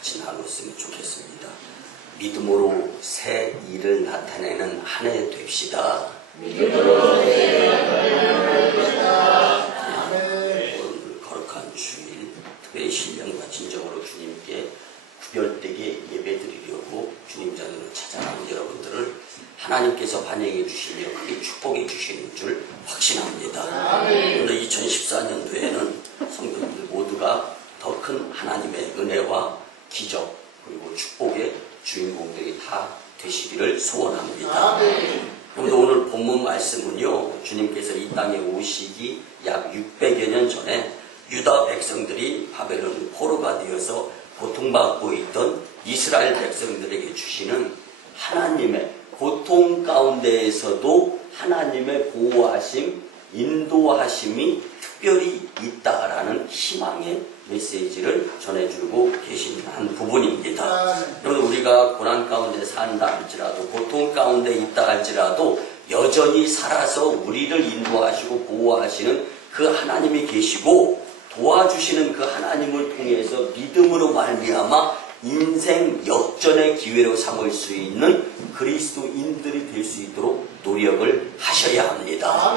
같이 나눴으면 좋겠습니다. 믿음으로 새 일을 나타내는 한 해 됩시다. 믿음으로 새 일을 나타내는 한 해 됩시다. 오늘 거룩한 주일 특별히 신령과 진정으로 주님께 구별되게 예배드리려고 주님 자리로 찾아나온 여러분들을 하나님께서 환영해 주시며 크게 축복해 주시는 줄 확신합니다. 오늘 2014년도에는 성도님들 모두가 더 큰 하나님의 은혜와 기적 그리고 축복의 주인공들이 다 되시기를 소원합니다. 그런데 오늘 본문 말씀은요, 주님께서 이 땅에 오시기 약 600여 년 전에 유다 백성들이 바벨론 포로가 되어서 고통받고 있던 이스라엘 백성들에게 주시는 하나님의 고통 가운데에서도 하나님의 보호하심, 인도하심이 특별히 있다라는 희망의 메시지를 전해주고 계신 한 부분입니다. 그런데 우리가 고난 가운데 산다 할지라도 고통 가운데 있다 할지라도 여전히 살아서 우리를 인도하시고 보호하시는 그 하나님이 계시고 도와주시는 그 하나님을 통해서 믿음으로 말미암아 인생 역전의 기회로 삼을 수 있는 그리스도인들이 될 수 있도록 노력을 하셔야 합니다.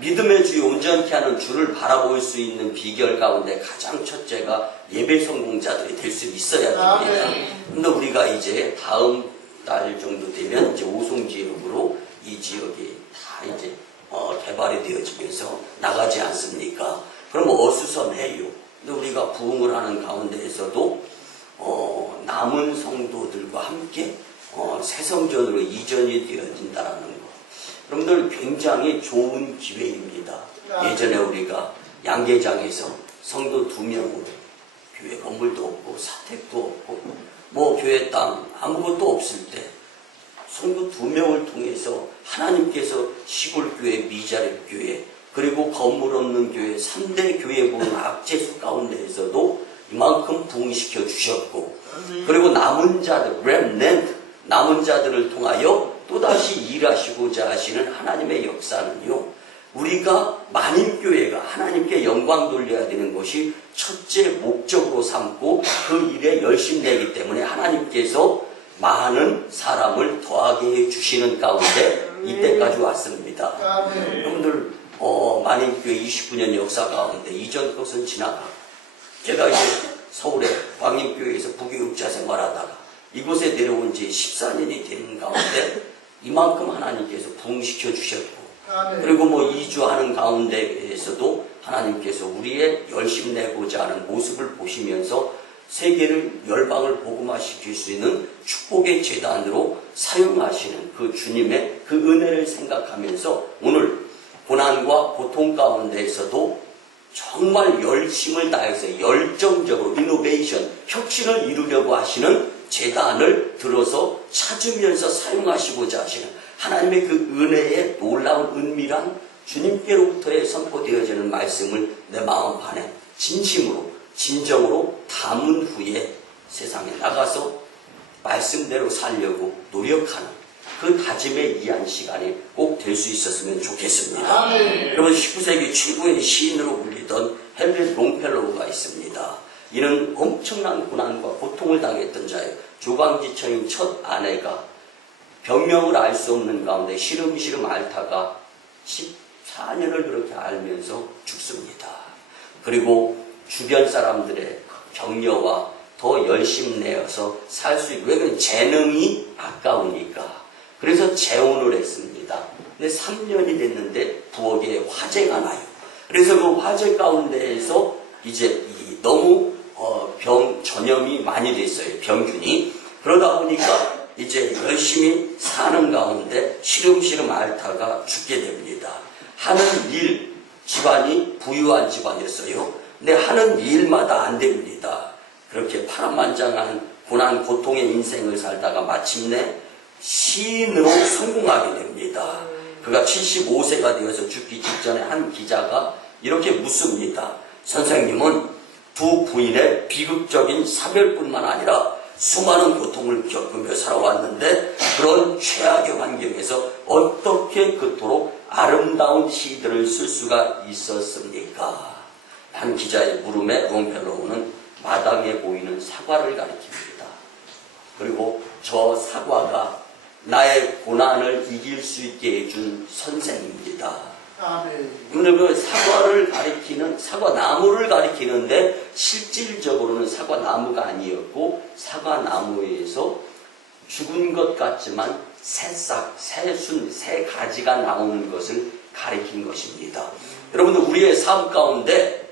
믿음의 주에 온전케 하는 주를 바라볼 수 있는 비결 가운데 가장 첫째가 예배 성공자들이 될 수 있어야 됩니다. 그런데 우리가 이제 다음 달 정도 되면 이제 오송 지역으로 이 지역이 다 이제 개발이 되어지면서 나가지 않습니까? 그럼 어수선해요. 근데 우리가 부흥을 하는 가운데에서도 남은 성도들과 함께 새 성전으로 이전이 되어진다는 것. 여러분들 굉장히 좋은 기회입니다. 예전에 우리가 양계장에서 성도 2명으로 교회 건물도 없고 사택도 없고 뭐 교회 땅 아무것도 없을 때 성도 2명을 통해서 하나님께서 시골교회, 미자립교회 그리고 건물 없는 교회 3대 교회 보는 악재수 가운데에서도 이만큼 부흥시켜 주셨고 그리고 남은 자들, 렘넌트, 남은 자들을 통하여 또다시 일하시고자 하시는 하나님의 역사는요, 우리가 만인교회가 하나님께 영광 돌려야 되는 것이 첫째 목적으로 삼고 그 일에 열심히 내기 때문에 하나님께서 많은 사람을 더하게 해주시는 가운데 이때까지 왔습니다. 여러분들 만인교회 29년 역사 가운데 이전 것은 지나가고 제가 이제 서울의 광림교회에서 부교육자 생활하다가 이곳에 내려온 지 14년이 되는 가운데 이만큼 하나님께서 부흥시켜 주셨고 그리고 뭐 이주하는 가운데에서도 하나님께서 우리의 열심 내고자 하는 모습을 보시면서 세계를 열방을 복음화시킬 수 있는 축복의 재단으로 사용하시는 그 주님의 그 은혜를 생각하면서 오늘 고난과 고통 가운데에서도 정말 열심을 다해서 열정적으로 이노베이션, 혁신을 이루려고 하시는 재단을 들어서 찾으면서 사용하시고자 하시는 하나님의 그 은혜의 놀라운 은밀한 주님께로부터의 선포되어지는 말씀을 내 마음 안에 진심으로 진정으로 담은 후에 세상에 나가서 말씀대로 살려고 노력하는 그 다짐에 의한 시간이 꼭 될 수 있었으면 좋겠습니다. 여러분 19세기 최고의 시인으로 불리던 헨리 롱펠로우가 있습니다. 이는 엄청난 고난과 고통을 당했던 자예요. 조광지청인 첫 아내가 병명을 알 수 없는 가운데 시름시름 앓다가 14년을 그렇게 앓면서 죽습니다. 그리고 주변 사람들의 격려와 더 열심 내어서 살 수 있고 왜냐하면 재능이 아까우니까 그래서 재혼을 했습니다. 근데 3년이 됐는데 부엌에 화재가 나요. 그래서 그 화재 가운데에서 이제 너무 전염이 많이 됐어요. 병균이. 그러다 보니까 이제 열심히 사는 가운데 시름시름 앓다가 죽게 됩니다. 하는 일, 집안이 부유한 집안이었어요. 근데 하는 일마다 안 됩니다. 그렇게 파란만장한 고난 고통의 인생을 살다가 마침내 시인으로 성공하게 됩니다. 그가 75세가 되어서 죽기 직전에 한 기자가 이렇게 묻습니다. 선생님은 두 부인의 비극적인 사별뿐만 아니라 수많은 고통을 겪으며 살아왔는데 그런 최악의 환경에서 어떻게 그토록 아름다운 시들을 쓸 수가 있었습니까? 한 기자의 물음에 롱펠로우는 마당에 보이는 사과를 가리킵니다. 그리고 저 사과가 나의 고난을 이길 수 있게 해준 선생입니다. 근데 그 사과를 가리키는, 사과나무를 가리키는데 실질적으로는 사과나무가 아니었고 사과나무에서 죽은 것 같지만 새싹, 새순, 새 가지가 나오는 것을 가리킨 것입니다. 여러분들, 우리의 삶 가운데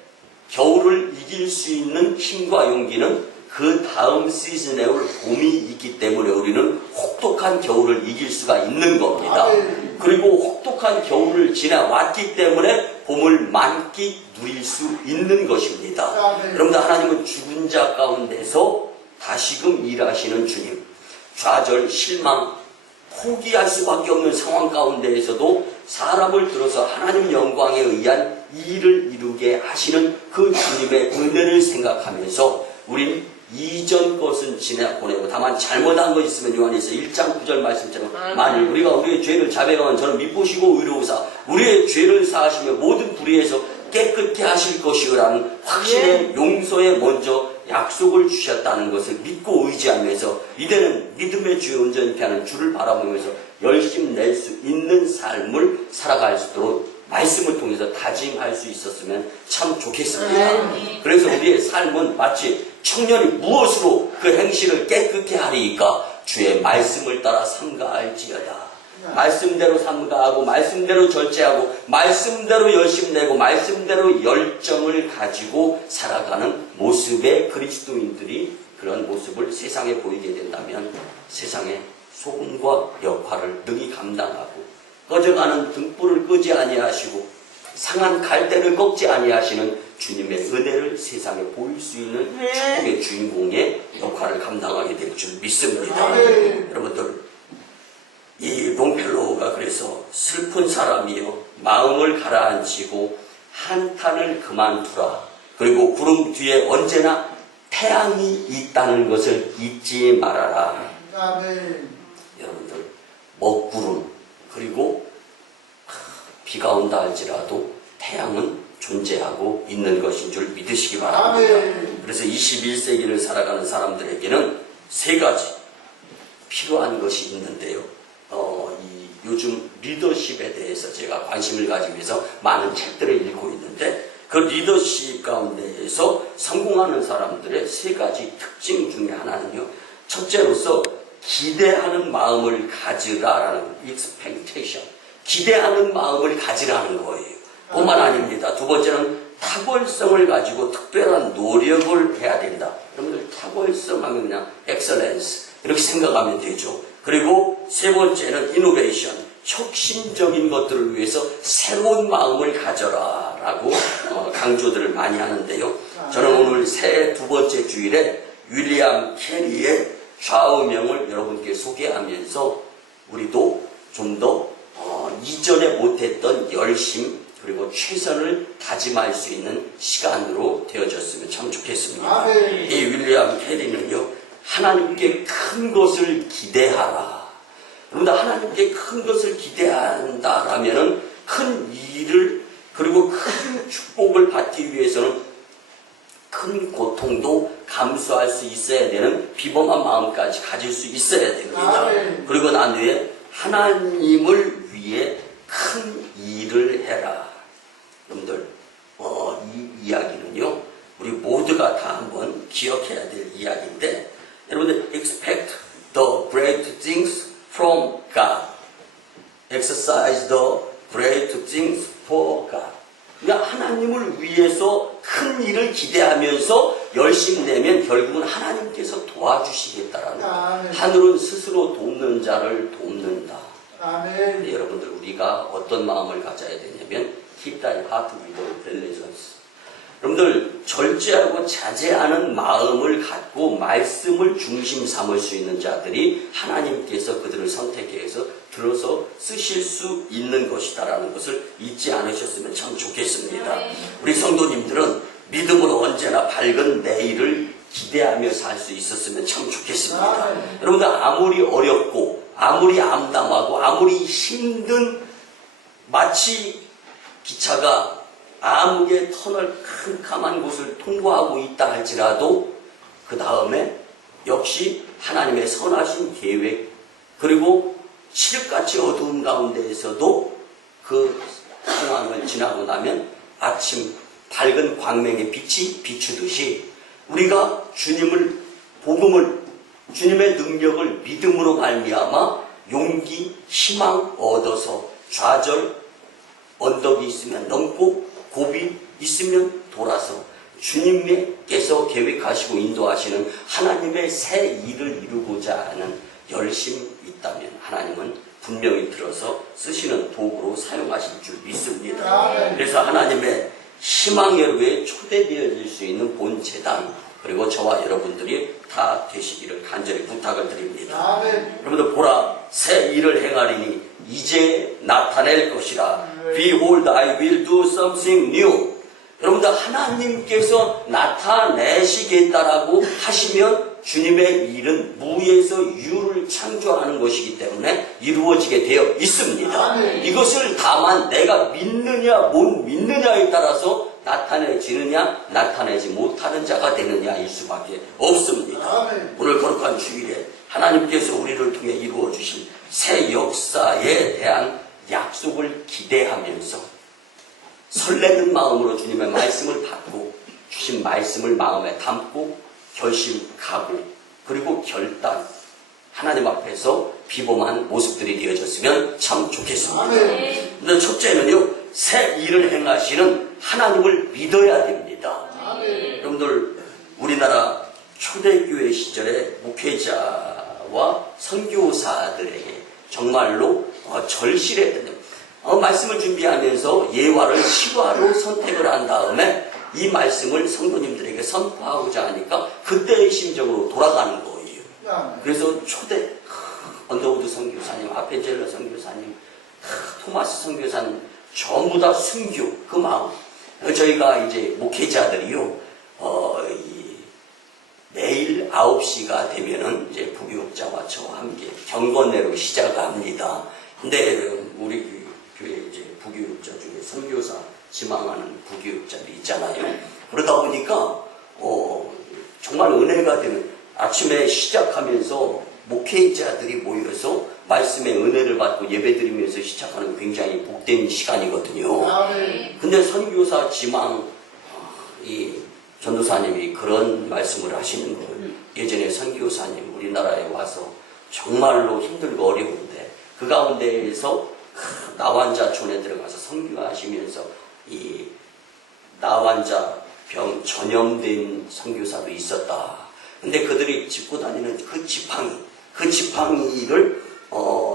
겨울을 이길 수 있는 힘과 용기는 그 다음 시즌에 올 봄이 있기 때문에 우리는 혹독한 겨울을 이길 수가 있는 겁니다. 그리고 혹독한 겨울을 지나왔기 때문에 봄을 만끽 누릴 수 있는 것입니다. 여러분들, 하나님은 죽은 자 가운데서 다시금 일하시는 주님, 좌절, 실망, 포기할 수밖에 없는 상황 가운데에서도 사람을 들어서 하나님 영광에 의한 일을 이루게 하시는 그 주님의 은혜를 생각하면서 우린 이전 것은 지나보내고 다만 잘못한 것 있으면 요한에서 1장 9절 말씀처럼 만일 우리가 우리의 죄를 자백하면 저는 미쁘시고 의로우사 우리의 죄를 사하시며 모든 불의에서 깨끗게 하실 것이라는 확신의 용서에 먼저 약속을 주셨다는 것을 믿고 의지하면서 이제는 믿음의 주에 온전히 하는 주를 바라보면서 열심 낼 수 있는 삶을 살아갈 수 있도록 말씀을 통해서 다짐할 수 있었으면 참 좋겠습니다. 그래서 우리의 삶은 마치 청년이 무엇으로 그 행실을 깨끗게 하리이까 주의 말씀을 따라 삼가할지어다. 말씀대로 삼가하고 말씀대로 절제하고 말씀대로 열심 내고 말씀대로 열정을 가지고 살아가는 모습의 그리스도인들이 그런 모습을 세상에 보이게 된다면 세상의 소금과 역할을 능히 감당하고 꺼져가는 등불을 끄지 아니하시고 상한 갈대를 꺾지 아니하시는 주님의 은혜를 세상에 보일 수 있는 축복의 주인공의 역할을 감당하게 될 줄 믿습니다. 여러분들, 이 롱펠로우가 그래서 슬픈 사람이요 마음을 가라앉히고 한탄을 그만두라. 그리고 구름 뒤에 언제나 태양이 있다는 것을 잊지 말아라. 여러분들, 먹구름 그리고 비가 온다 할지라도 태양은 존재하고 있는 것인 줄 믿으시기 바랍니다. 그래서 21세기를 살아가는 사람들에게는 세 가지 필요한 것이 있는데요. 요즘 리더십에 대해서 제가 관심을 가지기 위해서 많은 책들을 읽고 있는데 그 리더십 가운데에서 성공하는 사람들의 세 가지 특징 중에 하나는요. 첫째로서 기대하는 마음을 가지라라는 expectation. 기대하는 마음을 가지라는 거예요. 뿐만 아닙니다. 두 번째는 탁월성을 가지고 특별한 노력을 해야 된다. 여러분들 탁월성 하면 그냥 excellence 이렇게 생각하면 되죠. 그리고 세 번째는 innovation. 혁신적인 것들을 위해서 새로운 마음을 가져라 라고 강조들을 많이 하는데요. 저는 오늘 새 두 번째 주일에 윌리엄 캐리의 좌우명을 여러분께 소개하면서 우리도 좀 더 이전에 못했던 열심 그리고 최선을 다짐할 수 있는 시간으로 되어졌으면 참 좋겠습니다. 이 윌리엄 캐리는요, 하나님께 큰 것을 기대하라. 그런데 하나님께 큰 것을 기대한다라면은 큰 일을 그리고 큰 축복을 받기 위해서는 큰 고통도 감수할 수 있어야 되는 비범한 마음까지 가질 수 있어야 됩니다. 그리고 난 후에 하나님을 위해 큰 일을 해라. 여러분들, 이 이야기는요, 우리 모두가 다 한번 기억해야 될 이야기인데, 여러분들, expect the great things from God. Exercise the great things for God. 그러니까 하나님을 위해서 큰 일을 기대하면서 열심히 내면 결국은 하나님께서 도와주시겠다라는 거예요. 하늘은 스스로 돕는 자를 돕는다. 네, 여러분들 우리가 어떤 마음을 가져야 되냐면 keep thy heart with all diligence. 여러분들 절제하고 자제하는 마음을 갖고 말씀을 중심 삼을 수 있는 자들이 하나님께서 그들을 선택해서 들어서 쓰실 수 있는 것이다라는 것을 잊지 않으셨으면 참 좋겠습니다. 우리 성도님들은 믿음으로 언제나 밝은 내일을 기대하며 살 수 있었으면 참 좋겠습니다. 여러분들 아무리 어렵고 아무리 암담하고 아무리 힘든 마치 기차가 암흑의 터널 캄캄한 곳을 통과하고 있다 할지라도 그 다음에 역시 하나님의 선하신 계획, 그리고 칠흑같이 어두운 가운데에서도 그 상황을 지나고 나면 아침 밝은 광명의 빛이 비추듯이 우리가 주님을, 복음을, 주님의 능력을 믿음으로 말미암아 용기, 희망 얻어서 좌절, 언덕이 있으면 넘고 고비 있으면 돌아서 주님께서 계획하시고 인도하시는 하나님의 새 일을 이루고자 하는 열심이 있다면 하나님은 분명히 들어서 쓰시는 도구로 사용하실 줄 믿습니다. 그래서 하나님의 희망 여루에 초대되어질 수 있는 본 재단, 그리고 저와 여러분들이 다 되시기를 간절히 부탁을 드립니다. 여러분들 보라, 새 일을 행하리니 이제 나타낼 것이라. Behold, I will do something new. 여러분들 하나님께서 나타내시겠다라고 하시면 주님의 일은 무에서 유를 창조하는 것이기 때문에 이루어지게 되어 있습니다. 이것을 다만 내가 믿느냐 못 믿느냐에 따라서 나타내지느냐 나타내지 못하는 자가 되느냐일 수밖에 없습니다. 오늘 거룩한 주일에 하나님께서 우리를 통해 이루어 주신 새 역사에 대한 약속을 기대하면서 설레는 마음으로 주님의 말씀을 받고 주신 말씀을 마음에 담고 결심하고 그리고 결단, 하나님 앞에서 비범한 모습들이 되어졌으면 참 좋겠습니다. 근데 첫째는요, 새 일을 행하시는 하나님을 믿어야 됩니다. 여러분들 우리나라 초대교회 시절에 목회자와 선교사들에게 정말로 절실했던 말씀을 준비하면서 예화를 실화로 선택을 한 다음에 이 말씀을 성도님들에게 선포하고자 하니까 그때의 심정으로 돌아가는 거예요. 그래서 초대 언더우드 선교사님, 아펜젤러 선교사님, 토마스 선교사님 전부 다 순교 그 마음. 저희가 이제 목회자들이요, 매일 9시가 되면은 이제 부교육자와 저와 함께 경건회로 시작합니다. 근데 우리 교회 이제 부교육자 중에 선교사 지망하는 부교육자들이 있잖아요. 그러다 보니까 정말 은혜가 되는, 아침에 시작하면서 목회자들이 모여서 말씀의 은혜를 받고 예배드리면서 시작하는 굉장히 복된 시간이거든요. 근데 선교사 지망 이 전도사님이 그런 말씀을 하시는 걸, 예전에 선교사님 우리나라에 와서 정말로 힘들고 어려운데 그 가운데에서 나환자촌에 들어가서 선교하시면서 이 나환자 병 전염된 선교사도 있었다. 근데 그들이 짚고 다니는 그 지팡이를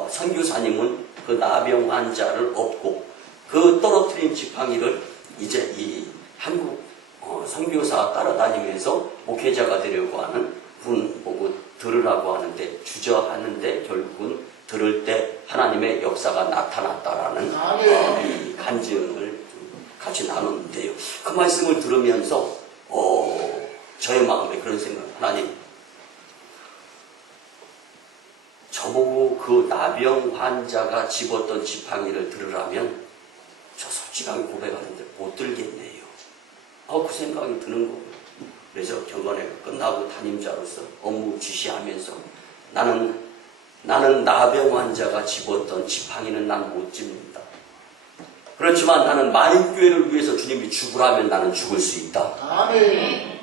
선교사님은 그 나병 환자를 업고 그 떨어뜨린 지팡이를 이제 이 한국 선교사 따라다니면서 목회자가 되려고 하는 분 보고 들으라고 하는데 주저하는데 결국은 들을 때 하나님의 역사가 나타났다라는 이 간증을 같이 나누는데요. 그 말씀을 들으면서 저의 마음에 그런 생각, 하나님 저보고 그 나병 환자가 집었던 지팡이를 들으라면 저 솔직하게 고백하는데 못 들겠네요. 그 생각이 드는 거예요. 그래서 경건회가 끝나고 담임자로서 업무 지시하면서 나는 나병 환자가 집었던 지팡이는 난 못 집는다. 그렇지만 나는 만인교회를 위해서 주님이 죽으라면 나는 죽을 수 있다. 아멘.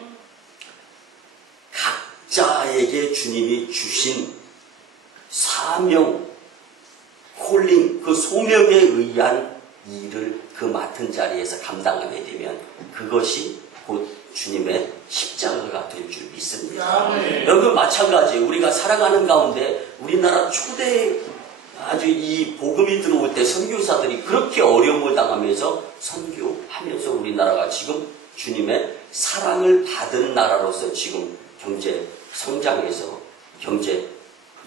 각자에게 주님이 주신 사명, 콜링, 그 소명에 의한 일을 그 맡은 자리에서 감당하게 되면 그것이 곧 주님의 십자가가 될 줄 믿습니다. 여러분 마찬가지, 우리가 살아가는 가운데 우리나라 초대 아주 이 복음이 들어올 때 선교사들이 그렇게 어려움을 당하면서 선교하면서 우리나라가 지금 주님의 사랑을 받은 나라로서 지금 경제 성장해서 경제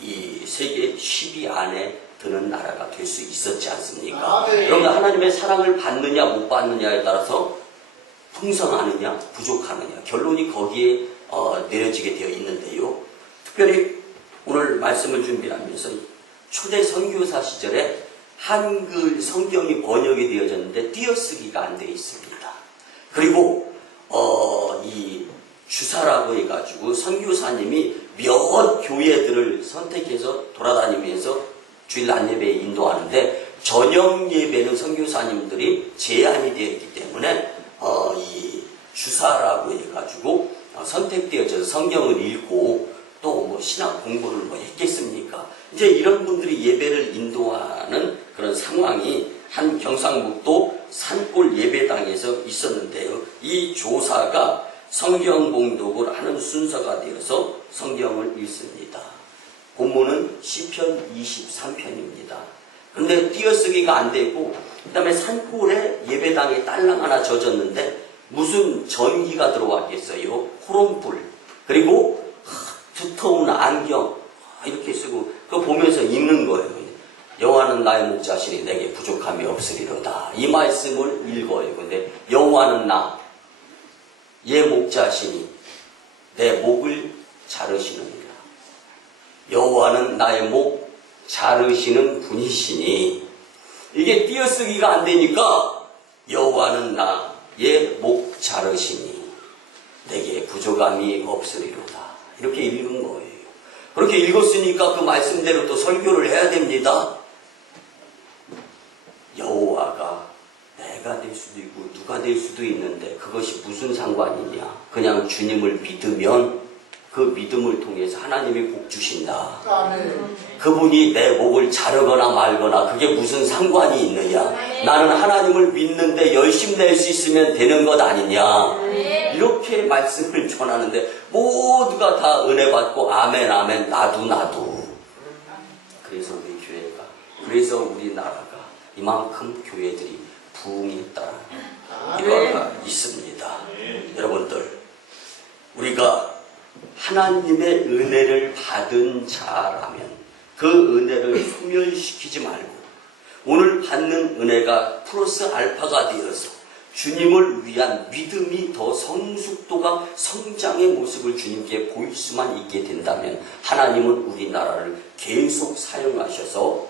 이 세계 10위 안에 드는 나라가 될 수 있었지 않습니까? 여러분 하나님의 사랑을 받느냐 못 받느냐에 따라서 풍성하느냐 부족하느냐 결론이 거기에 내려지게 되어 있는데요. 특별히 오늘 말씀을 준비하면서 초대 선교사 시절에 한글 성경이 번역이 되어졌는데 띄어쓰기가 안 되어 있습니다. 그리고 이 주사라고 해가지고 선교사님이 몇 교회들을 선택해서 돌아다니면서 주일 안예배에 인도하는데 저녁 예배는 선교사님들이 제한이 되어 있기 때문에 이 주사라고 해가지고 선택되어져서 성경을 읽고 또 뭐 신학 공부를 뭐 했겠습니까? 이제 이런 분들이 예배를 인도하는 그런 상황이 한 경상북도 산골 예배당에서 있었는데요. 이 조사가 성경 봉독을 하는 순서가 되어서 성경을 읽습니다. 본문은 시편 23편입니다. 그런데 띄어쓰기가 안 되고 그 다음에 산골에 예배당에 딸랑 하나 젖었는데 무슨 전기가 들어왔겠어요? 호롱불 그리고 두터운 안경 이렇게 쓰고 그거 보면서 읽는 거예요. 여호와는 나의 목자시니 내게 부족함이 없으리로다. 이 말씀을 읽어요. 근데 여호와는 나의 목자시니 내 목을 자르시느니라. 여호와는 나의 목 자르시는 분이시니 이게 띄어쓰기가 안 되니까 여호와는 나의 목 자르시니 내게 부족함이 없으리로다. 이렇게 읽은 거예요. 그렇게 읽었으니까 그 말씀대로 또 설교를 해야 됩니다. 여호와가 내가 될 수도 있고 누가 될 수도 있는데 그것이 무슨 상관이냐. 그냥 주님을 믿으면 그 믿음을 통해서 하나님이 복 주신다. 그분이 내 목을 자르거나 말거나 그게 무슨 상관이 있느냐. 나는 하나님을 믿는데 열심 낼 수 있으면 되는 것 아니냐. 이렇게 말씀을 전하는데 모두가 다 은혜 받고 아멘 아멘 나도 그래서 우리 교회가 그래서 우리나라가 이만큼 교회들이 부흥했다는 일화가 있습니다. 여러분들 우리가 하나님의 은혜를 받은 자라면 그 은혜를 소멸시키지 말고 오늘 받는 은혜가 플러스 알파가 되어서 주님을 위한 믿음이 더 성숙도가 성장의 모습을 주님께 보일 수만 있게 된다면 하나님은 우리나라를 계속 사용하셔서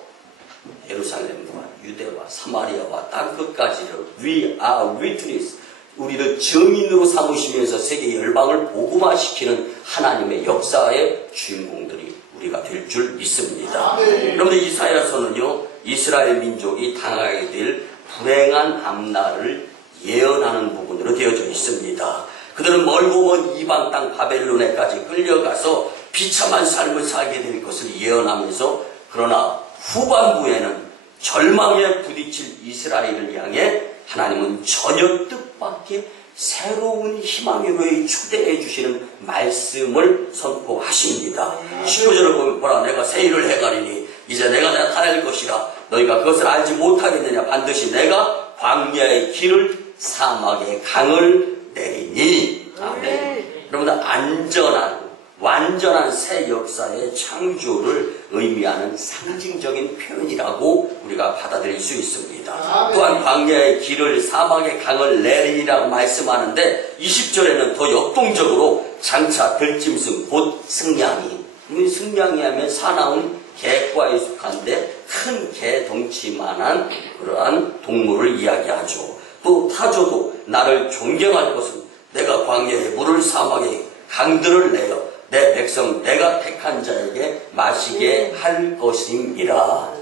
예루살렘과 유대와 사마리아와 땅끝까지를 We are witness 우리를 증인으로 삼으시면서 세계 열방을 복음화시키는 하나님의 역사의 주인공들이 우리가 될 줄 믿습니다. 여러분들 이사야서는요 이스라엘 민족이 당하게 될 불행한 앞날을 예언하는 부분으로 되어져 있습니다. 그들은 멀고 먼 이방 땅 바벨론에까지 끌려가서 비참한 삶을 살게 될 것을 예언하면서 그러나 후반부에는 절망에 부딪힐 이스라엘을 향해 하나님은 전혀 뜻밖의 새로운 희망으로의 초대해 주시는 말씀을 선포하십니다. 19절을 보면 보라 내가 새 일을 해가리니 이제 내가 나타낼 것이라 너희가 그것을 알지 못하겠느냐 반드시 내가 광야의 길을 사막의 강을 내리니 아멘. 여러분들 안전한 완전한 새 역사의 창조를 의미하는 상징적인 표현이라고 우리가 받아들일 수 있습니다. 또한 광야의 길을 사막의 강을 내리라고 말씀하는데 20절에는 더 역동적으로 장차 들짐승 곧 승냥이 승냥이 하면 사나운 개과에 속한데 큰 개 덩치만한 그러한 동물을 이야기하죠. 또 타조도 나를 존경할 것은 내가 광야의 물을 사막의 강들을 내어 내 백성 내가 택한 자에게 마시게 할 것임이라.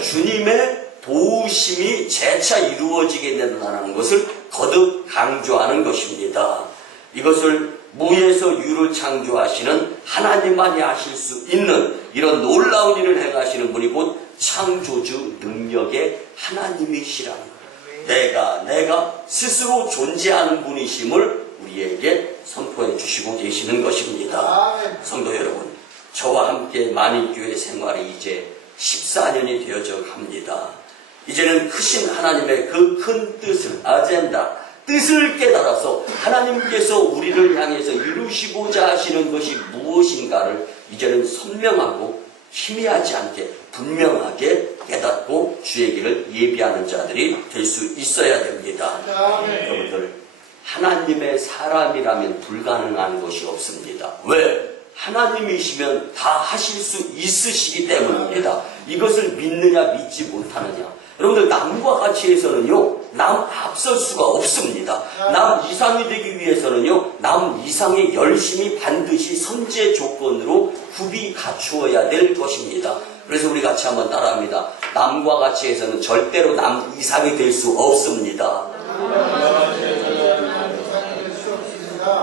주님의 도우심이 재차 이루어지게 된다는 것을 거듭 강조하는 것입니다. 이것을 무에서 유를 창조하시는 하나님만이 하실 수 있는 이런 놀라운 일을 행하시는 분이 곧 창조주 능력의 하나님이시라는 거예요. 내가 스스로 존재하는 분이심을 우리에게 선포해 주시고 계시는 것입니다. 성도 여러분, 저와 함께 만인교회 생활이 이제 14년이 되어져 갑니다. 이제는 크신 하나님의 그 큰 뜻을 뜻을 깨달아서 하나님께서 우리를 향해서 이루시고자 하시는 것이 무엇인가를 이제는 선명하고 희미하지 않게 분명하게 깨닫고 주의 길을 예비하는 자들이 될 수 있어야 됩니다. 여러분들 하나님의 사람이라면 불가능한 것이 없습니다. 왜? 하나님이시면 다 하실 수 있으시기 때문입니다. 이것을 믿느냐 믿지 못하느냐. 여러분들 남과 같이 해서는요, 남 앞설 수가 없습니다. 남 이상이 되기 위해서는요, 남 이상의 열심히 반드시 선제 조건으로 굽이 갖추어야 될 것입니다. 그래서 우리 같이 한번 따라합니다. 남과 같이 해서는 절대로 남 이상이 될 수 없습니다.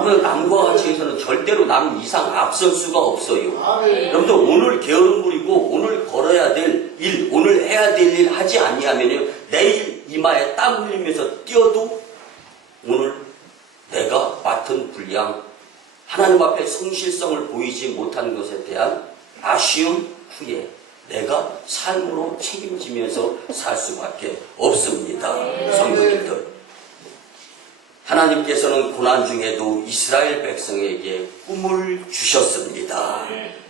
오늘 남과 같이 해서는 절대로 남 이상 앞설 수가 없어요. 여러분들 오늘 게으름 부리고 오늘 걸어야 될 일, 오늘 해야 될 일 하지 아니하면요, 내일 이마에 땀 흘리면서 뛰어도 오늘 내가 맡은 분량, 하나님 앞에 성실성을 보이지 못한 것에 대한 아쉬움 후에 내가 삶으로 책임지면서 살 수밖에 없습니다. 성도님들, 하나님께서는 고난 중에도 이스라엘 백성에게 꿈을 주셨습니다.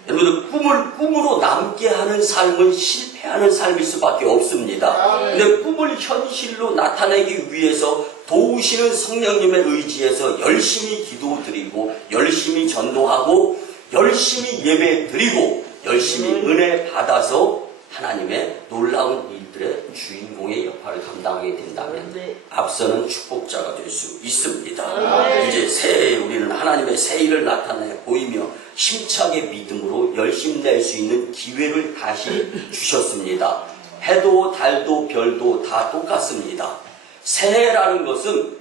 여러분들, 꿈으로 남게 하는 삶은 실패하는 삶일 수밖에 없습니다. 근데 꿈을 현실로 나타내기 위해서 도우시는 성령님의 의지에서 열심히 기도드리고 열심히 전도하고 열심히 예배드리고 열심히 은혜 받아서 하나님의 놀라운 일들의 주인공의 역할을 감당하게 된다면 앞서는 축복자가 될 수 있습니다. 이제 새해에 우리는 하나님의 새 일을 나타내 보이며 힘차게 믿음으로 열심 낼 수 있는 기회를 다시 주셨습니다. 해도 달도 별도 다 똑같습니다. 새해라는 것은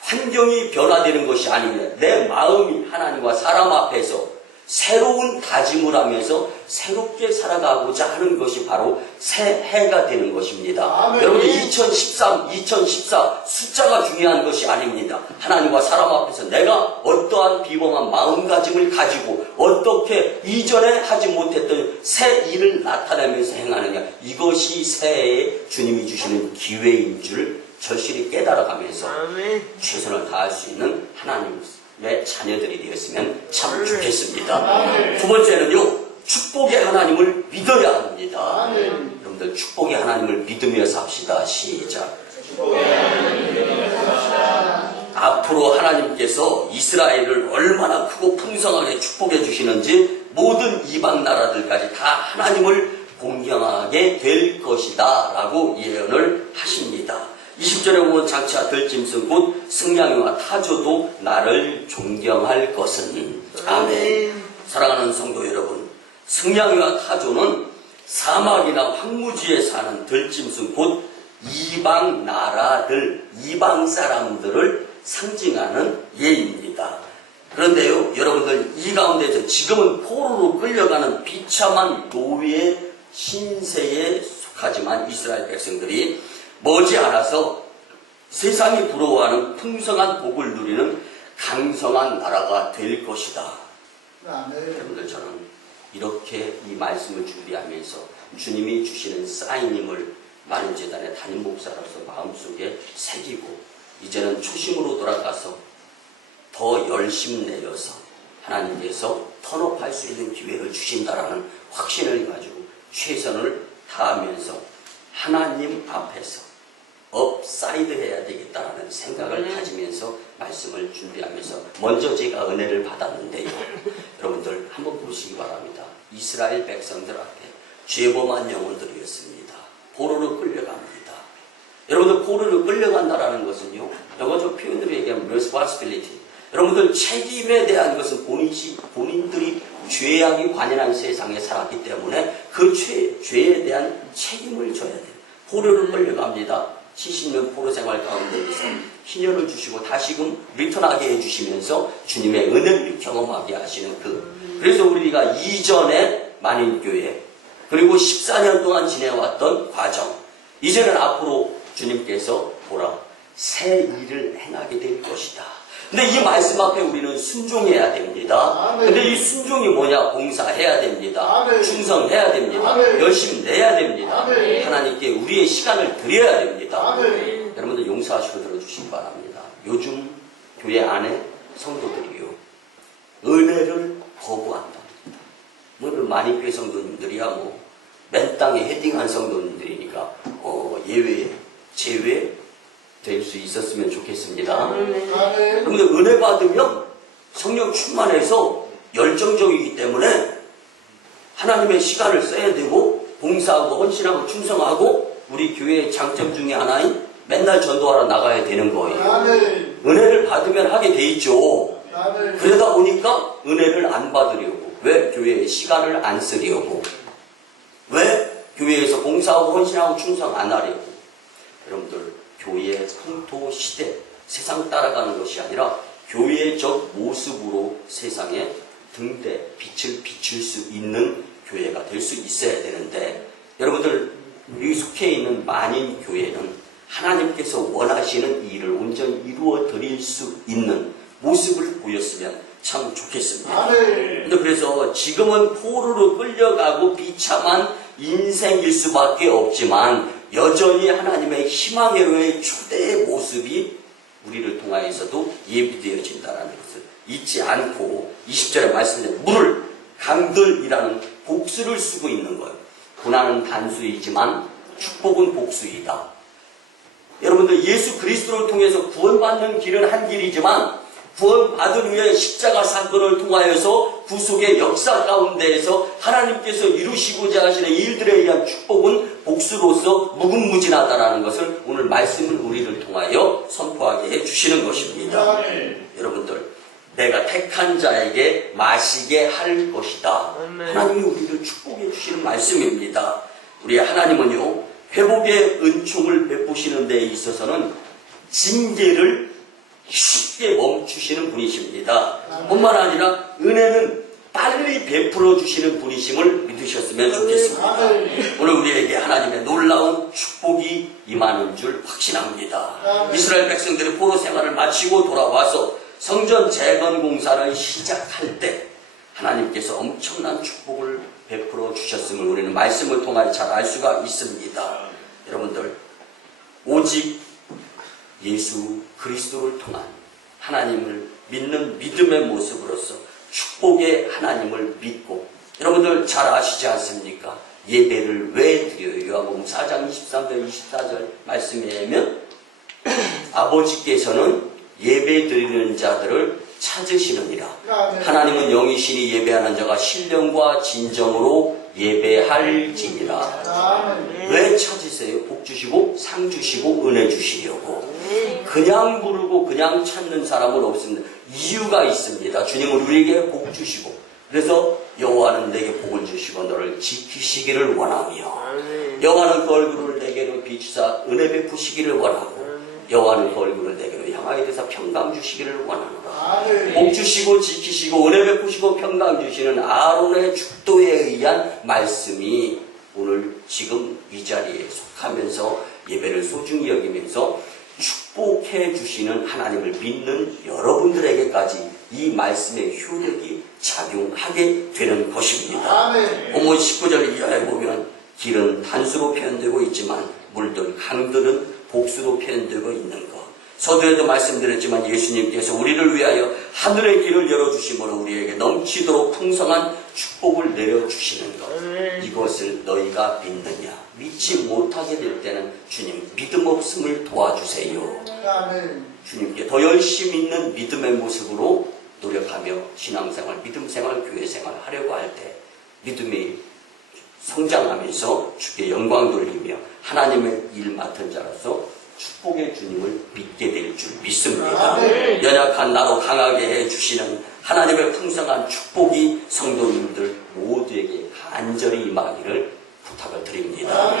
환경이 변화되는 것이 아닙니다. 내 마음이 하나님과 사람 앞에서 새로운 다짐을 하면서 새롭게 살아가고자 하는 것이 바로 새해가 되는 것입니다. 여러분, 2013, 2014 숫자가 중요한 것이 아닙니다. 하나님과 사람 앞에서 내가 어떠한 비범한 마음가짐을 가지고 어떻게 이전에 하지 못했던 새 일을 나타내면서 행하느냐, 이것이 새해에 주님이 주시는 기회인 줄 절실히 깨달아가면서 최선을 다할 수 있는 하나님의 자녀들이 되었으면 참 좋겠습니다. 두 번째는요, 축복의 하나님을 믿어야 합니다. 여러분들, 축복의 하나님을 믿으며 삽시다. 시작. 앞으로 하나님께서 이스라엘을 얼마나 크고 풍성하게 축복해 주시는지 모든 이방 나라들까지 다 하나님을 공경하게 될 것이다 라고 예언을 하십니다. 20절에 보면 장차 들짐승 곧 승냥이와 타조도 나를 존경할 것은. 아멘. 사랑하는 성도 여러분, 승냥이와 타조는 사막이나 황무지에 사는 들짐승 곧 이방 나라들, 이방 사람들을 상징하는 예입니다. 그런데요, 여러분들, 이 가운데서 지금은 포로로 끌려가는 비참한 노예 신세에 속하지만 이스라엘 백성들이 머지않아서 세상이 부러워하는 풍성한 복을 누리는 강성한 나라가 될 것이다. 여러분들, 저는 이렇게 이 말씀을 준비하면서 주님이 주시는 사인임을 마린재단의 담임 목사로서 마음속에 새기고 이제는 초심으로 돌아가서 더 열심 내려서 하나님께서 턴업할 수 있는 기회를 주신다라는 확신을 가지고 최선을 다하면서 하나님 앞에서 업사이드 해야 되겠다라는 생각을 가지면서 말씀을 준비하면서 먼저 제가 은혜를 받았는데요. 여러분들 한번 보시기 바랍니다. 이스라엘 백성들 앞에 죄범한 영혼들이었습니다. 포로로 끌려갑니다. 여러분들, 포로로 끌려간다라는 것은요, 영어적 표현으로 얘기하면 responsibility. 여러분들, 책임에 대한 것은 본인들이 죄악이 관연한 세상에 살았기 때문에 그 죄에 대한 책임을 져야 돼요. 포로를 끌려갑니다. 70년 포로 생활 가운데에서 희년을 주시고 다시금 리턴하게 해주시면서 주님의 은혜를 경험하게 하시는 그래서 우리가 이전에 만인교회 그리고 14년 동안 지내왔던 과정, 이제는 앞으로 주님께서 보라 새 일을 행하게 될 것이다. 근데 이 말씀 앞에 우리는 순종해야 됩니다. 근데 이 순종이 뭐냐? 봉사해야 됩니다. 충성해야 됩니다. 열심히 내야 됩니다. 하나님께 우리의 시간을 드려야 됩니다. 여러분들 용서하시고 들어주시기 바랍니다. 요즘 교회 안에 성도들이요, 은혜를 거부한다. 만인교회 성도님들이야 맨 땅에 헤딩한 성도님들이니까 예외, 제외 될 수 있었으면 좋겠습니다. 그런데 은혜 받으면 성령 충만해서 열정적이기 때문에 하나님의 시간을 써야 되고 봉사하고 헌신하고 충성하고 우리 교회의 장점 중에 하나인 맨날 전도하러 나가야 되는 거예요. 아멘. 은혜를 받으면 하게 돼 있죠. 아멘. 그러다 보니까 은혜를 안 받으려고. 왜? 교회에 시간을 안 쓰려고. 왜? 교회에서 봉사하고 헌신하고 충성 안 하려고. 여러분들, 교회의 풍토, 시대, 세상 따라가는 것이 아니라 교회적 모습으로 세상에 등대, 빛을 비출 수 있는 교회가 될 수 있어야 되는데, 여러분들, 우리 속해 있는 만인 교회는 하나님께서 원하시는 일을 온전히 이루어 드릴 수 있는 모습을 보였으면 참 좋겠습니다. 아멘. 그래서 지금은 포로로 끌려가고 비참한 인생일 수밖에 없지만 여전히 하나님의 희망의 초대의 모습이 우리를 통하여서도 예비되어진다는 것을 잊지 않고 20절에 말씀드린 물을 강들이라는 복수를 쓰고 있는 거예요. 고난은 단수이지만 축복은 복수이다. 여러분들, 예수 그리스도를 통해서 구원받는 길은 한 길이지만 구원받을 위해 십자가 사건을 통하여서 구속의 역사 가운데에서 하나님께서 이루시고자 하시는 일들에 의한 축복은 복수로서 무궁무진하다라는 것을 오늘 말씀을 우리를 통하여 선포하게 해주시는 것입니다. 여러분들, 내가 택한 자에게 마시게 할 것이다. 하나님이 우리를 축복해 주시는 말씀입니다. 우리 하나님은요, 회복의 은총을 베푸시는 데 있어서는 징계를 쉽게 멈추시는 분이십니다. 뿐만 아니라 은혜는 빨리 베풀어 주시는 분이심을 믿으셨으면 좋겠습니다. 오늘 우리에게 하나님의 놀라운 축복이 임하는 줄 확신합니다. 이스라엘 백성들이 포로 생활을 마치고 돌아와서 성전 재건 공사를 시작할 때 하나님께서 엄청난 축복을 베풀어 주셨음을 우리는 말씀을 통하여 잘 알 수가 있습니다. 여러분들, 오직 예수 그리스도를 통한 하나님을 믿는 믿음의 모습으로서 축복의 하나님을 믿고, 여러분들 잘 아시지 않습니까? 예배를 왜 드려요? 요한복음 4장 23절 24절 말씀에 의하면 아버지께서는 예배 드리는 자들을 찾으시느니라. 하나님은 영이시니 예배하는 자가 신령과 진정으로 예배할지니라. 왜 찾으세요? 복 주시고 상 주시고 은혜 주시려고. 그냥 부르고 그냥 찾는 사람은 없습니다. 이유가 있습니다. 주님은 우리에게 복 주시고, 그래서 여호와는 내게 복을 주시고 너를 지키시기를 원하며, 여호와는 그 얼굴을 내게로 비추사 은혜 베푸시기를 원하고, 여호와는 그 얼굴을 내게로 향하여 대사 평강 주시기를 원하노라. 복 주시고 지키시고 은혜 베푸시고 평강 주시는 아론의 축도에 의한 말씀이 오늘 지금 이 자리에 속하면서 예배를 소중히 여기면서 축복해 주시는 하나님을 믿는 여러분들에게까지 이 말씀의 효력이 작용하게 되는 것입니다. 본문 19절 이하에 보면 길은 단수로 표현되고 있지만 물들, 강들은 복수로 표현되고 있는 것. 서두에도 말씀드렸지만 예수님께서 우리를 위하여 하늘의 길을 열어주심으로 우리에게 넘치도록 풍성한 축복을 내려주시는 것. 이것을 너희가 믿느냐? 믿지 못하게 될 때는 주님 믿음 없음을 도와주세요. 주님께 더 열심히 있는 믿음의 모습으로 노력하며 신앙생활, 믿음생활, 교회생활 하려고 할 때 믿음이 성장하면서 주께 영광 돌리며 하나님의 일 맡은 자로서 축복의 주님을 믿게 될 줄 믿습니다. 연약한 나로 강하게 해주시는 하나님의 풍성한 축복이 성도님들 모두에게 간절히 임하기를 부탁을 드립니다.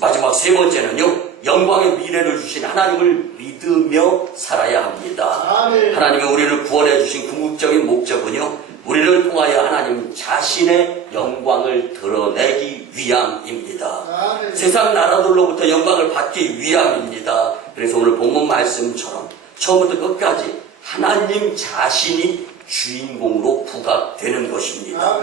마지막 세 번째는요, 영광의 미래를 주신 하나님을 믿으며 살아야 합니다. 하나님이 우리를 구원해 주신 궁극적인 목적은요, 우리를 통하여 하나님 자신의 영광을 드러내기 위함입니다. 세상 나라들로부터 영광을 받기 위함입니다. 그래서 오늘 본문 말씀처럼 처음부터 끝까지 하나님 자신이 주인공으로 부각되는 것입니다.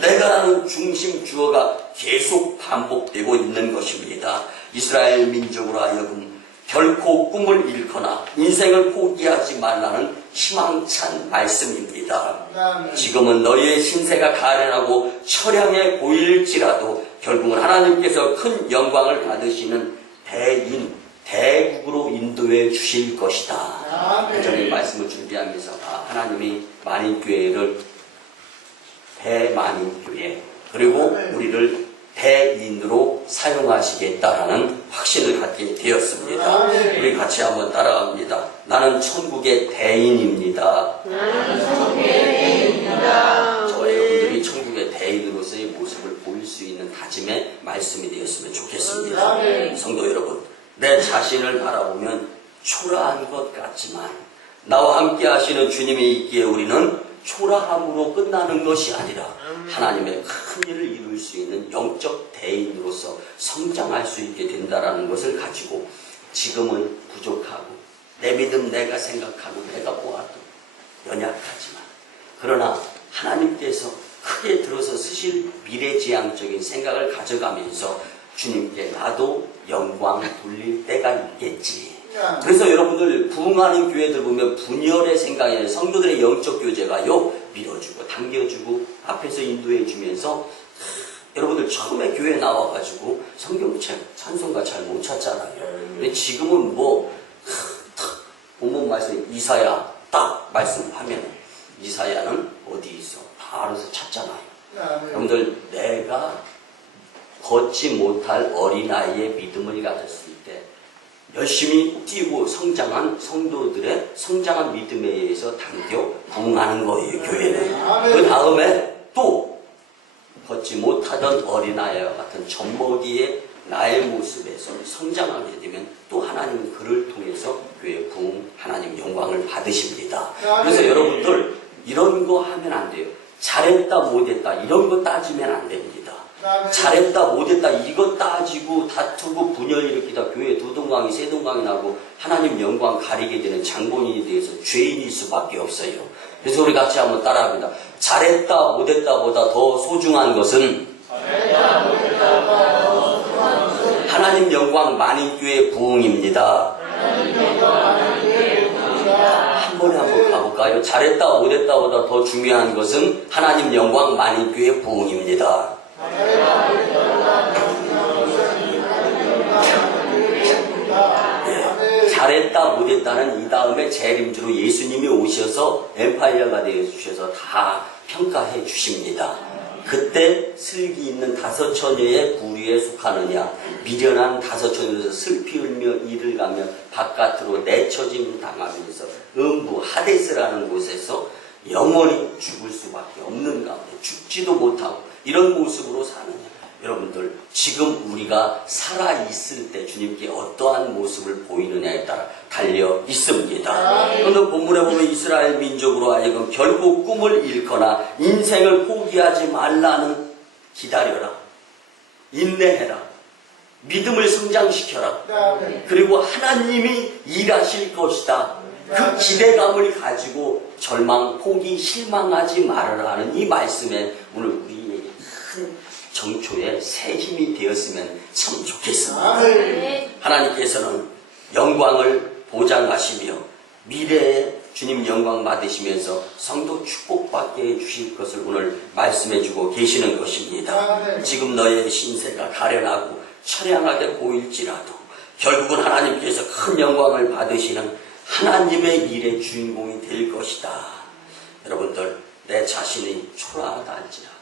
내가라는 중심 주어가 계속 반복되고 있는 것입니다. 이스라엘 민족으로 하여금 결코 꿈을 잃거나 인생을 포기하지 말라는 희망찬 말씀입니다. 지금은 너희의 신세가 가련하고 처량해 보일지라도 결국은 하나님께서 큰 영광을 받으시는 대국으로 인도해 주실 것이다. 저는 말씀을 준비하면서 하나님이 만인교회를 대만인교회, 그리고 우리를 대인으로 사용하시겠다라는 확신을 갖게 되었습니다. 우리 같이 한번 따라갑니다. 나는 천국의 대인입니다. 저와 여러분들이 천국의 대인으로서의 모습을 보일 수 있는 다짐의 말씀이 되었으면 좋겠습니다. 성도 여러분, 내 자신을 바라보면 초라한 것 같지만 나와 함께 하시는 주님이 있기에 우리는 초라함으로 끝나는 것이 아니라 하나님의 큰 일을 이룰 수 있는 영적 대인으로서 성장할 수 있게 된다는 것을 가지고 지금은 부족하고 내 믿음 내가 생각하고 내가 보아도 연약하지만 그러나 하나님께서 크게 들어서 쓰실 미래지향적인 생각을 가져가면서 주님께 나도 영광 돌릴 때가 있겠지. 그래서 여러분들 부흥하는 교회들 보면 분열의 생각에 성도들의 영적 교제가요 밀어주고 당겨주고 앞에서 인도해 주면서 여러분들 처음에 교회 나와가지고 성경책 찬송가 잘 못 찾잖아요. 근데 지금은 본문 말씀 이사야 딱 말씀하면 이사야는 어디 있어 다 알아서 찾잖아요. 여러분들 내가 걷지 못할 어린아이의 믿음을 가졌을 때 열심히 뛰고 성장한 성도들의 성장한 믿음에 의해서 당겨 부흥하는 거예요. 교회는. 그 다음에 또 걷지 못하던 어린아이와 같은 젖먹이의 나의 모습에서 성장하게 되면 또 하나님은 그를 통해서 교회 부흥 하나님 영광을 받으십니다. 그래서 여러분들 이런 거 하면 안 돼요. 잘했다 못했다 이런 거 따지면 안 됩니다. 잘했다 못했다 이거 따지고 다투고 분열 일으키다 교회 두 동강이 세 동강이 나고 하나님 영광 가리게 되는 장본인에 대해서 죄인일 수밖에 없어요. 그래서 우리 같이 한번 따라합니다. 잘했다 못했다 보다 더 소중한 것은 하나님 영광 만인교회 부흥입니다. 한 번에 한번 가볼까요? 잘했다 못했다 보다 더 중요한 것은 하나님 영광 만인교회 부흥입니다. 잘했다 못했다는 이 다음에 재림주로 예수님이 오셔서 엠파이어가 되어주셔서 다 평가해 주십니다. 그때 슬기 있는 다섯 처녀의 부류에 속하느냐 미련한 다섯 처녀에서 슬피 울며 이를 가며 바깥으로 내쳐짐 당하면서 음부 하데스라는 곳에서 영원히 죽을 수밖에 없는 가운데 죽지도 못하고 이런 모습으로 사느냐. 여러분들 지금 우리가 살아있을 때 주님께 어떠한 모습을 보이느냐에 따라 달려 있습니다. 그런데 본문에 보면 이스라엘 민족으로 하여금 결국 꿈을 잃거나 인생을 포기하지 말라는 기다려라, 인내해라, 믿음을 성장시켜라, 그리고 하나님이 일하실 것이다, 그 기대감을 가지고 절망, 포기, 실망하지 말아라 하는 이 말씀에 오늘 우리에게 큰 정초의 새 힘이 되었으면 참 좋겠습니다. 하나님께서는 영광을 보장하시며 미래에 주님 영광 받으시면서 성도 축복받게 해주실 것을 오늘 말씀해주고 계시는 것입니다. 지금 너의 신세가 가련하고 처량하게 보일지라도 결국은 하나님께서 큰 영광을 받으시는 하나님의 일의 주인공이 될 것이다. 여러분들 내 자신이 초라하다 할지라도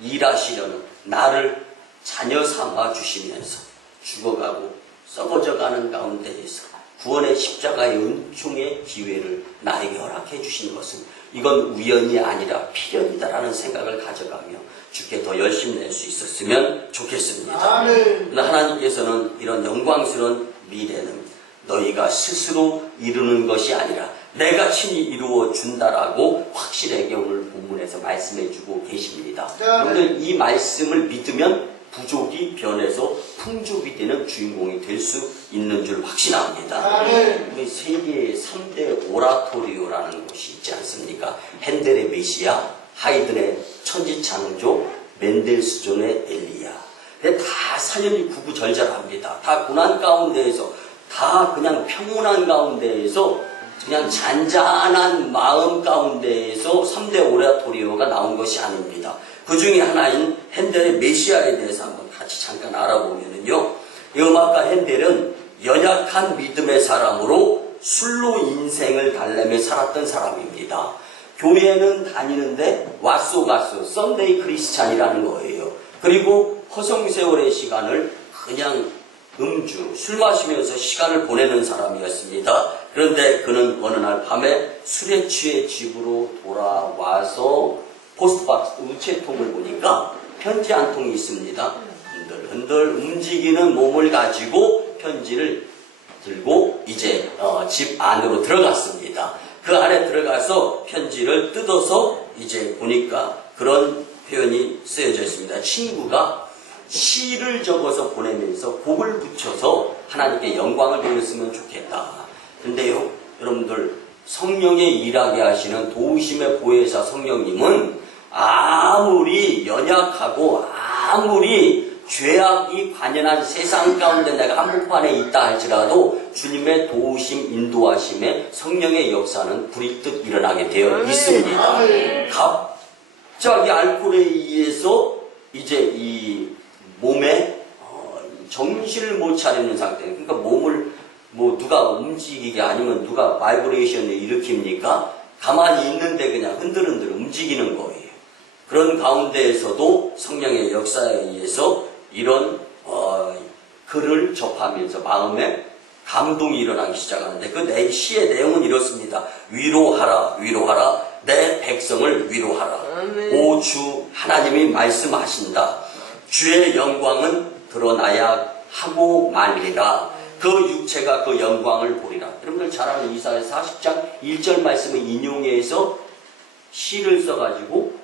일하시려는 나를 자녀 삼아 주시면서 죽어가고 썩어져가는 가운데에서 구원의 십자가의 은총의 기회를 나에게 허락해 주신 것은 이건 우연이 아니라 필연이다라는 생각을 가져가며 주께 더 열심히 낼 수 있었으면 좋겠습니다. 그러나 하나님께서는 이런 영광스러운 미래는 너희가 스스로 이루는 것이 아니라 내가 친히 이루어 준다라고 확실하게 오늘 본문에서 말씀해 주고 계십니다. 여러분들 이 말씀을 믿으면 부족이 변해서 풍족이 되는 주인공이 될 수 있는 줄 확신합니다. 우리 세계의 3대 오라토리오라는 곳이 있지 않습니까? 핸델의 메시아, 하이든의 천지창조, 멘델스존의 엘리야. 근데 다 사연이 구구절절합니다. 다 고난 가운데에서, 다 그냥 평온한 가운데에서 그냥 잔잔한 마음 가운데에서 3대 오라토리오가 나온 것이 아닙니다. 그 중에 하나인 핸델의 메시아에 대해서 한번 같이 잠깐 알아보면요. 이 음악가 핸델은 연약한 믿음의 사람으로 술로 인생을 달래며 살았던 사람입니다. 교회는 다니는데 왓소가소, 썬데이 크리스찬이라는 거예요. 그리고 허송세월의 시간을 그냥 음주, 술 마시면서 시간을 보내는 사람이었습니다. 그런데 그는 어느 날 밤에 술에 취해 집으로 돌아와서 포스트박스 우체통을 보니까 편지 한 통이 있습니다. 흔들흔들 움직이는 몸을 가지고 편지를 들고 이제 집 안으로 들어갔습니다. 그 안에 들어가서 편지를 뜯어서 이제 보니까 그런 표현이 쓰여져 있습니다. 친구가 시를 적어서 보내면서 곡을 붙여서 하나님께 영광을 돌렸으면 좋겠다. 근데요, 여러분들 성령에 일하게 하시는 도우심의 보혜사 성령님은 아무리 연약하고 아무리 죄악이 관연한 세상 가운데 내가 한복판에 있다 할지라도 주님의 도우심, 인도하심에 성령의 역사는 불일듯 일어나게 되어 있습니다. 갑자기 알코올에 의해서 이제 이 몸에 정신을 못 차리는 상태. 그러니까 몸을 뭐 누가 움직이게 아니면 누가 바이브레이션을 일으킵니까? 가만히 있는데 그냥 흔들흔들 움직이는 거예요. 그런 가운데에서도 성령의 역사에 의해서 이런 글을 접하면서 마음에 감동이 일어나기 시작하는데 그 시의 내용은 이렇습니다. 위로하라, 위로하라, 내 백성을 위로하라. 오 주 하나님이 말씀하신다. 주의 영광은 드러나야 하고 말리라. 그 육체가 그 영광을 보리라. 여러분들 잘 아는 이사야 40장 1절 말씀을 인용해서 시를 써가지고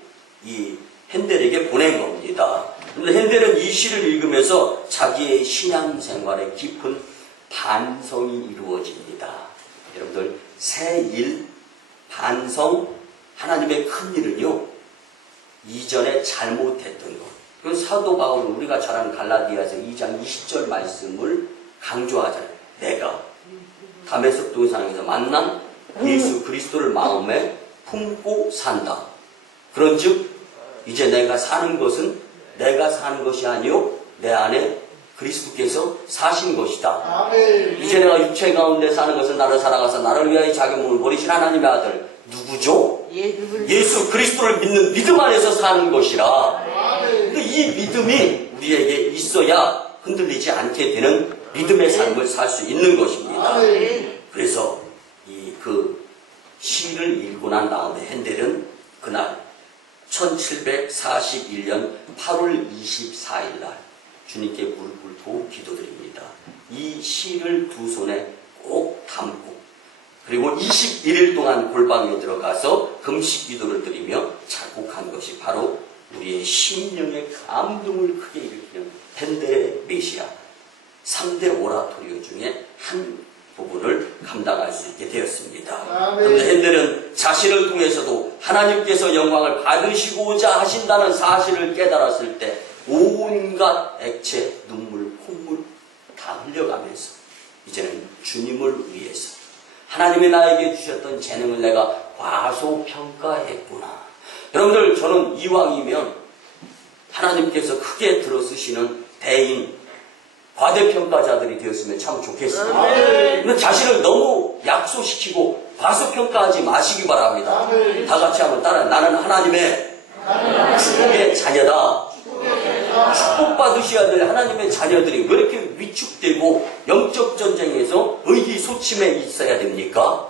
이 핸델에게 보낸 겁니다. 그런데 핸델은 이 시를 읽으면서 자기의 신앙생활에 깊은 반성이 이루어집니다. 여러분들 새일, 반성, 하나님의 큰 일은요 이전에 잘못했던 것. 그 사도 바울은 우리가 잘 아는 갈라디아서 2장 20절 말씀을 강조하잖아요. 내가 다메섹 동상에서 만난 예수 그리스도를 마음에 품고 산다. 그런즉 이제 내가 사는 것은 내가 사는 것이 아니요 내 안에 그리스도께서 사신 것이다. 아멘. 이제 내가 육체 가운데 사는 것은 나를 사랑하사 나를 위하여 자기 몸을 버리신 하나님의 아들 누구죠? 예수 그리스도를 믿는 믿음 안에서 사는 것이라. 근데 이 믿음이 우리에게 있어야 흔들리지 않게 되는 믿음의 삶을 살 수 있는 것입니다. 그래서 그 시를 읽고 난 다음에 핸델은 그날 1741년 8월 24일 날 주님께 무릎을 꿇고 기도드립니다. 이 시를 두 손에 꼭 담고 그리고 21일 동안 골방에 들어가서 금식 기도를 드리며 작곡한 것이 바로 우리의 심령의 감동을 크게 일으키는 핸델의 메시아 3대 오라토리오 중에 한 부분을 감당할 수 있게 되었습니다. 그런데 핸델은 자신을 통해서도 하나님께서 영광을 받으시고자 하신다는 사실을 깨달았을 때 온갖 액체, 눈물, 콧물 다 흘려가면서 이제는 주님을 위해서 하나님이 나에게 주셨던 재능을 내가 과소평가했구나. 여러분들 저는 이왕이면 하나님께서 크게 들어쓰시는 대인 과대평가자들이 되었으면 참 좋겠습니다. 근데 자신을 너무 약소시키고 과소평가하지 마시기 바랍니다. 다 같이 한번 따라 나는 하나님의 축복의 자녀다. 축복받으셔야 될 하나님의 자녀들이 왜 이렇게 위축되고 영적 전쟁에서 의기소침해 있어야 됩니까?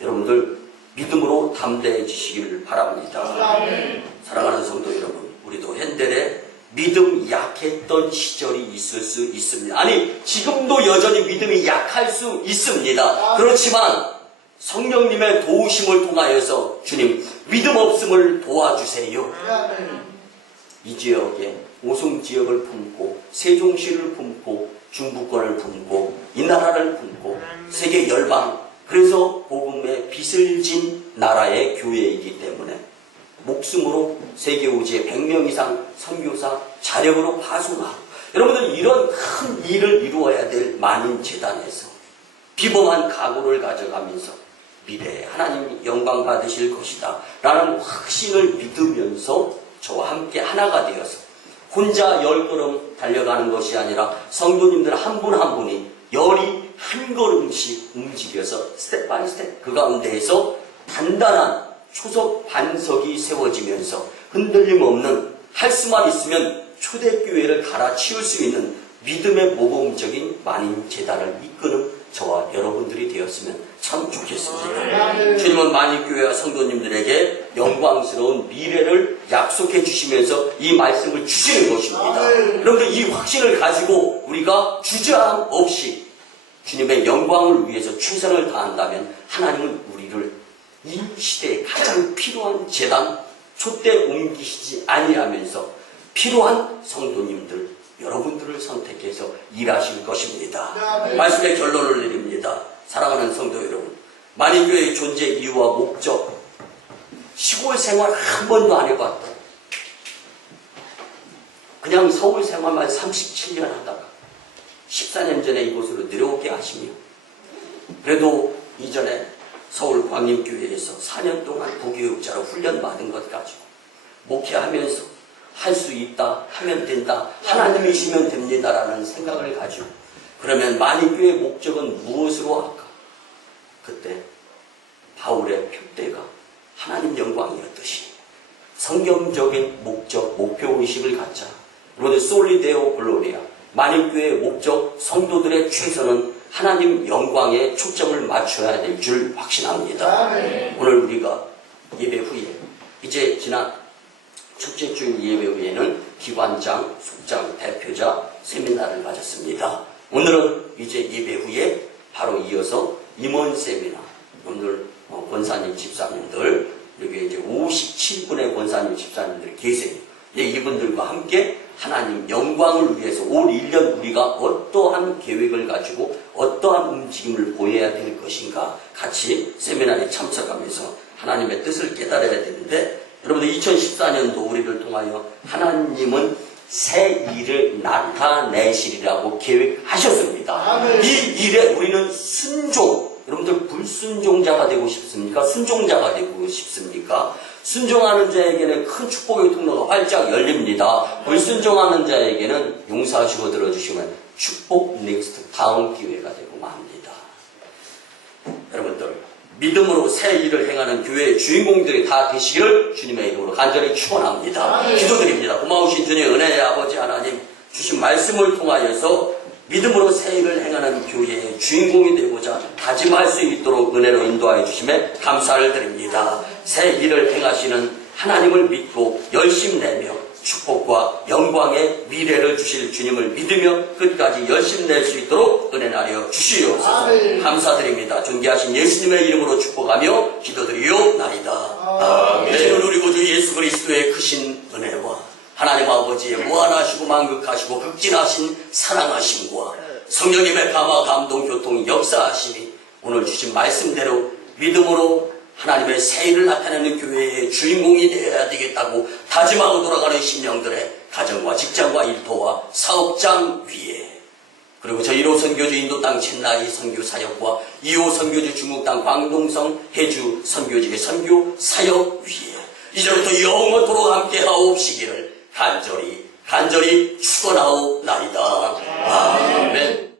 여러분들 믿음으로 담대해지시기를 바랍니다. 사랑하는 성도 여러분, 우리도 핸델의 믿음 약했던 시절이 있을 수 있습니다. 아니 지금도 여전히 믿음이 약할 수 있습니다. 그렇지만 성령님의 도우심을 통하여서 주님 믿음 없음을 도와주세요. 이 지역에 오송 지역을 품고 세종시를 품고 중부권을 품고 이 나라를 품고 세계 열방 그래서 복음의 빛을 진 나라의 교회이기 때문에 목숨으로 세계오지에 100명 이상 선교사 자력으로 파송하고 여러분들 이런 큰 일을 이루어야 될 만인재단에서 비범한 각오를 가져가면서 미래에 하나님 영광 받으실 것이다 라는 확신을 믿으면서 저와 함께 하나가 되어서 혼자 10걸음 달려가는 것이 아니라 성도님들 한 분 한 분이 열이 한 걸음씩 움직여서 스텝 바이 스텝 그 가운데에서 단단한 초석 반석이 세워지면서 흔들림 없는 할 수만 있으면 초대교회를 갈아치울 수 있는 믿음의 모범적인 만인재단을 이끄는 저와 여러분들이 되었으면 참 좋겠습니다. 주님은 만인교회와 성도님들에게 영광스러운 미래를 약속해 주시면서 이 말씀을 주시는 것입니다. 그런데 이 확신을 가지고 우리가 주저함 없이 주님의 영광을 위해서 최선을 다한다면 하나님은 우리를 이 시대에 가장 필요한 재단, 촛대 옮기시지 아니하면서 필요한 성도님들, 여러분들을 선택해서 일하실 것입니다. 말씀의 결론을 내립니다. 사랑하는 성도 여러분, 만인교회의 존재 이유와 목적, 시골 생활 한 번도 안 해봤다. 그냥 서울 생활만 37년 하다가 14년 전에 이곳으로 내려오게 하시며, 그래도 이전에 서울 광림교회에서 4년 동안 부교육자로 훈련받은 것 가지고 목회하면서 할 수 있다, 하면 된다, 하나님이시면 됩니다라는 생각을 가지고, 그러면 만인교회의 목적은 무엇으로 할까? 그때 바울의 표대가 하나님 영광이었듯이 성경적인 목적, 목표의식을 갖자. 그런데 솔리데오 글로리아, 만인교회의 목적, 성도들의 최선은 하나님 영광에 초점을 맞춰야 될 줄 확신합니다. 오늘 우리가 예배 후에, 이제 지난 첫째 주 예배 후에는 기관장, 속장, 대표자 세미나를 가졌습니다. 오늘은 이제 예배 후에 바로 이어서 임원 세미나, 오늘 권사님 집사님들, 여기 이제 57분의 권사님 집사님들이 계세요. 이분들과 함께 하나님 영광을 위해서 올 1년 우리가 어떠한 계획을 가지고 어떠한 움직임을 보여야 될 것인가 같이 세미나에 참석하면서 하나님의 뜻을 깨달아야 되는데, 여러분들 2014년도 우리를 통하여 하나님은 새 일을 나타내시리라고 계획하셨습니다. 이 일에 우리는 순종, 여러분들 불순종자가 되고 싶습니까? 순종자가 되고 싶습니까? 순종하는 자에게는 큰 축복의 통로가 활짝 열립니다. 불순종하는 자에게는 용서하시고 들어주시면 축복 넥스트 다음 기회가 되고 맙니다. 여러분들 믿음으로 새 일을 행하는 교회의 주인공들이 다 되시기를 주님의 이름으로 간절히 축원합니다. 기도드립니다. 고마우신 주님 은혜의 아버지 하나님, 주신 말씀을 통하여서 믿음으로 새 일을 행하는 교회의 주인공이 되고자 다짐할 수 있도록 은혜로 인도하여 주심에 감사를 드립니다. 새 일을 행하시는 하나님을 믿고 열심 내며 축복과 영광의 미래를 주실 주님을 믿으며 끝까지 열심 낼 수 있도록 은혜하여 주시옵소서. 감사드립니다. 존귀하신 예수님의 이름으로 축복하며 기도드리옵나이다. 아멘. 우리 구주 예수 그리스도의 크신 은혜와 하나님 아버지의 무한하시고 만극하시고 극진하신 사랑하심과 성령님의 감화 감동 교통 역사하심이 오늘 주신 말씀대로 믿음으로 하나님의 새 일을 나타내는 교회의 주인공이 되어야 되겠다고 다짐하고 돌아가는 심령들의 가정과 직장과 일터와 사업장 위에, 그리고 저희 1호 선교주 인도 땅 첸나이 선교 사역과 2호 선교주 중국 땅 광동성 해주 선교지의 선교 사역 위에 이제부터 영원토록 함께 하옵시기를 간절히 축원하옵나이다. 아멘.